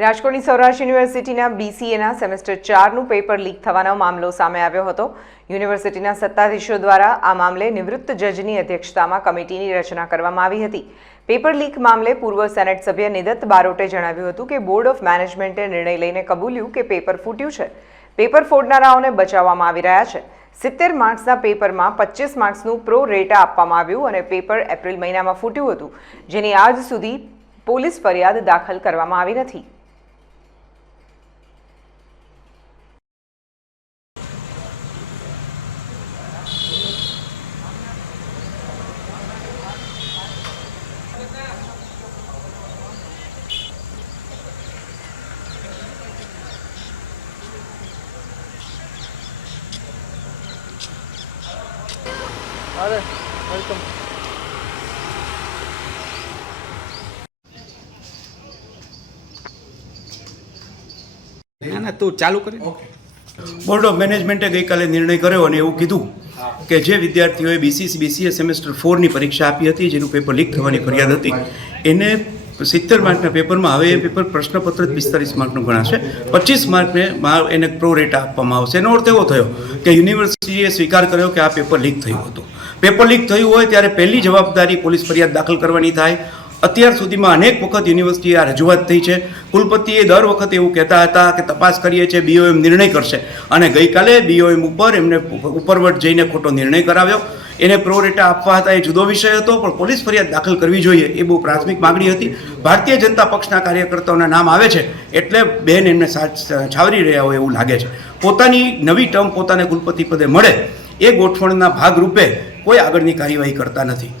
રાજકોટની સૌરાષ્ટ્ર યુનિવર્સિટીના બીસીએના સેમેસ્ટર ચારનું પેપર લીક થવાનો મામલો સામે આવ્યો હતો યુનિવર્સિટીના સત્તાધીશો દ્વારા આ મામલે નિવૃત્ત જજની અધ્યક્ષતામાં કમિટીની રચના કરવામાં આવી હતી પેપર લીક મામલે પૂર્વ સેનેટ સભ્ય નિદત્ત બારોટે જણાવ્યું હતું કે બોર્ડ ઓફ મેનેજમેન્ટે નિર્ણય લઈને કબૂલ્યું કે પેપર ફૂટ્યું છે પેપર ફોડનારાઓને બચાવવામાં આવી રહ્યા છે સિત્તેર માર્ક્સના પેપરમાં પચીસ માર્ક્સનું પ્રો રેટા આપવામાં આવ્યું અને પેપર એપ્રિલ મહિનામાં ફૂટ્યું હતું જેની આજ સુધી પોલીસ ફરિયાદ દાખલ કરવામાં આવી નથી અરે વેલકમ ના ના તું ચાલુ કરી બોર્ડ ઓફ મેનેજમેન્ટે ગઈકાલે નિર્ણય કર્યો અને એવું કીધું કે જે વિદ્યાર્થીઓએ બીસીસી બીસીએ સેમેસ્ટર ફોરની પરીક્ષા આપી હતી જેનું પેપર લીક થવાની ફરિયાદ હતી એને સિત્તેર માર્કના પેપરમાં હવે એ પેપર પ્રશ્નપત્ર પિસ્તાલીસ માર્કનું ગણાશે પચીસ માર્કને એને પ્રો રેટ આપવામાં આવશે એનો અર્થ એવો થયો કે યુનિવર્સિટીએ સ્વીકાર કર્યો કે આ પેપર લીક થયું હતું પેપર લીક થયું હોય ત્યારે પહેલી જવાબદારી પોલીસ ફરિયાદ દાખલ કરવાની થાય અત્યાર સુધીમાં અનેક વખત યુનિવર્સિટીએ આ રજૂઆત થઈ છે કુલપતિએ દર વખતે એવું કહેતા હતા કે તપાસ કરીએ છીએ બીઓએમ નિર્ણય કરશે અને ગઈકાલે બીઓએમ ઉપર એમને ઉપરવટ જઈને ખોટો નિર્ણય કરાવ્યો એને પ્રોરેટા આપવા હતા એ જુદો વિષય હતો પણ પોલીસ ફરિયાદ દાખલ કરવી જોઈએ એ બહુ પ્રાથમિક માગણી હતી ભારતીય જનતા પક્ષના કાર્યકર્તાઓના નામ આવે છે એટલે બેન એમને છાવરી રહ્યા હોય એવું લાગે છે પોતાની નવી ટર્મ પોતાને કુલપતિ પદે મળે એ ગોઠવણના ભાગરૂપે કોઈ આગળની કાર્યવાહી કરતા નથી